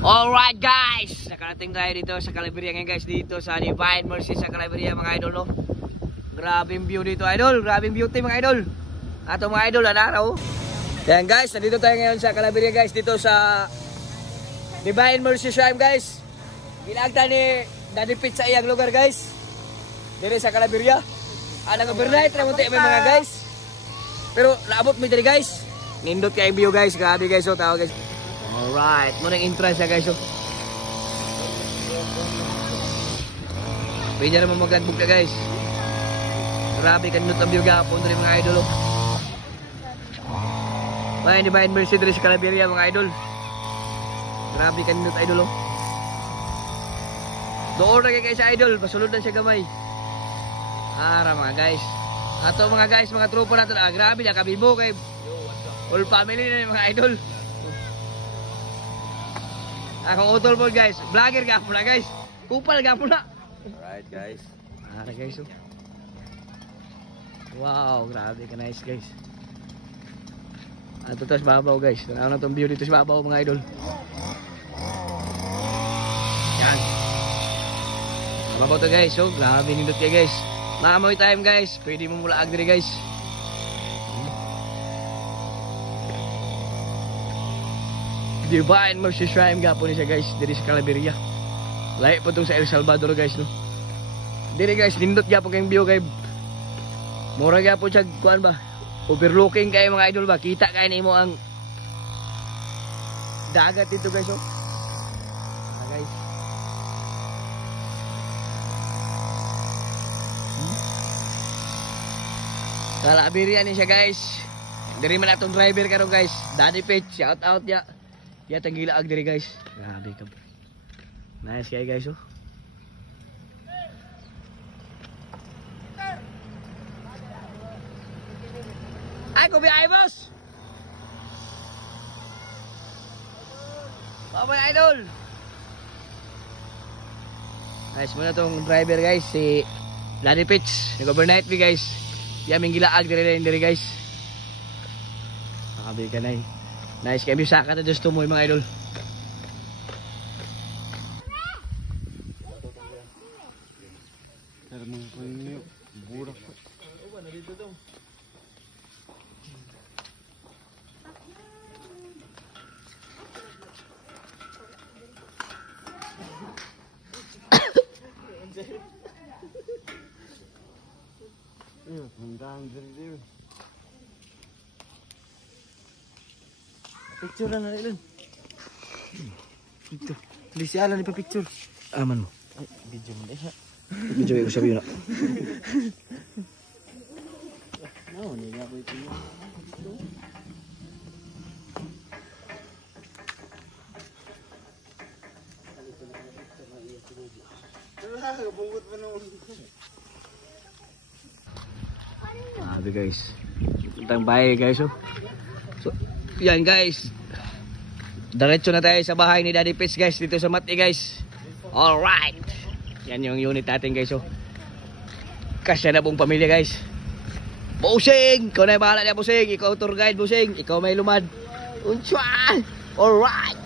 Alright guys, nakarating tayo dito sa Calaveria ngayon guys, dito sa Divine Mercy sa Calaveria mga idol, no? Grabing view dito idol, grabing beauty mga idol. Ato mga idol, araw. Yan guys, nandito tayo ngayon sa Calaveria guys, dito sa Divine Mercy Shrine guys. Ginagta ni Daddy Pete sa iyang lugar guys, dito sa Calaveria. Anang overnight, ramunti may mga guys. Pero naabot mo dito guys, nindot kayo view guys, grabe guys, so tao guys. Alright, muna yung entrance siya guys, so pwede naman maglagbog ka guys. Grabe kanot ang view gapon rin mga idol, oh. Bayan Divine Mercy dito sa Calaveria mga idol. Grabe kanot idol, oh. Doon na kayo guys idol, pasulod na siya gamay. Ara mga guys, ato mga guys, mga tropa natin, grabe na kabibo kay all family na mga idol. Akong utol po guys, vlogger ka po na guys, kupal ka po na. Alright guys, ara guys, oh. Wow, grabe ka nice guys. Ato to sa babaw guys, tanaw na itong view dito sa babaw mga idol. Yan, babaw to guys, oh, grabe nindot kayo guys. Nakamoy time guys, pwede mo mula agri guys. Divine Mercy Shrine nga po niya guys, diri sa Calaveria. Lahi po itong sa El Salvador guys, no. Diri guys, nindot nga po kayong view kay mura nga po siya, kuhan ba, overlooking kayo mga idol ba, kita kayo na mo ang dagat dito guys, oh. Guys, Calaveria ni siya guys. Diri man atong driver karon guys, Daddy Pete, shout out ya. Ya tanggilaag diri guys. Grabe ka. Nice kayo guys, oh. Ay ko bi ay boss. Bye idol. Nice muna tong driver guys, si Daddy Pete. Nag-overnight mi guys. Yaming gilaag diri guys. Makabi ka na eh. Nice kayo saka na just tumoy mga idol. Picture na rin. Picture. Lisialan ni pa picture. Aman mo. Ay, video mo na. Video ko sabi na. No, ni nga po ito. Sabi guys. Tentang bahay guys, oh. So, yan guys, diretso na tayo sa bahay ni Daddy Pete guys, dito sa Mati guys. Alright, yan yung unit natin guys, oh. Kasya na pong pamilya guys. Busing, ikaw na yung bahala niya Busing. Ikaw tour guide Busing, ikaw may lumad. Unchwa. Alright.